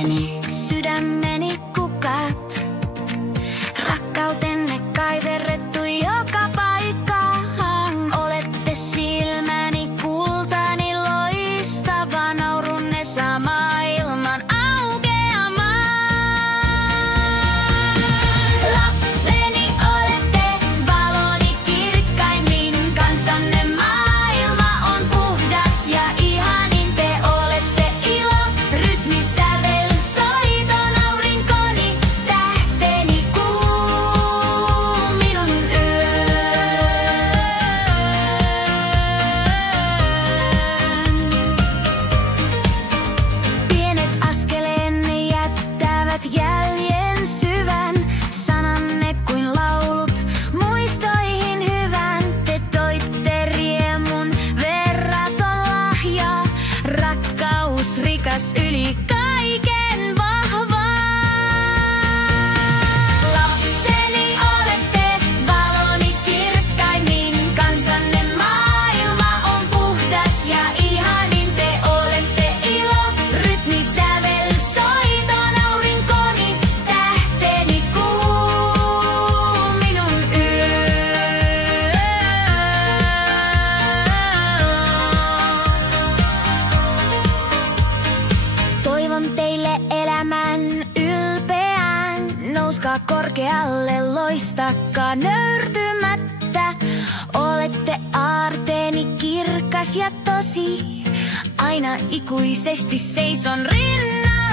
lapseni, sydämeni kukat. Rakkautenne kaiverrettu joka paikkaan. Olette silmäni, kultani loistava, naurunne saa maailman aukeamaan. Lapseni olette, valoni kirkkaimmin, kanssanne maailma on puhdas ja ihanin. Te olette ilo, rytmisävel, soiton aurinkoni, tähteni kuu minun yön. Pienet askeleenne jättävät jäljen syvän, sananne kuin laulut muistoihin hyvän. Te toitte riemun, verraton lahja, rakkaus rikas yli kaiken vahva. Lapseni olette, valoni kirkkaimmin, kanssanne maailma on puhdas ja ihanin. Te olette ilo, rytmisävel, soiton aurinkoni, tähteni kuu minun yön. Toivon teille elämän ylpeän, nouskaa korkealle, loistakaa nöyrtymättä. Olette aarteeni kirkas ja tosi, aina ikuisesti seison rinnalla.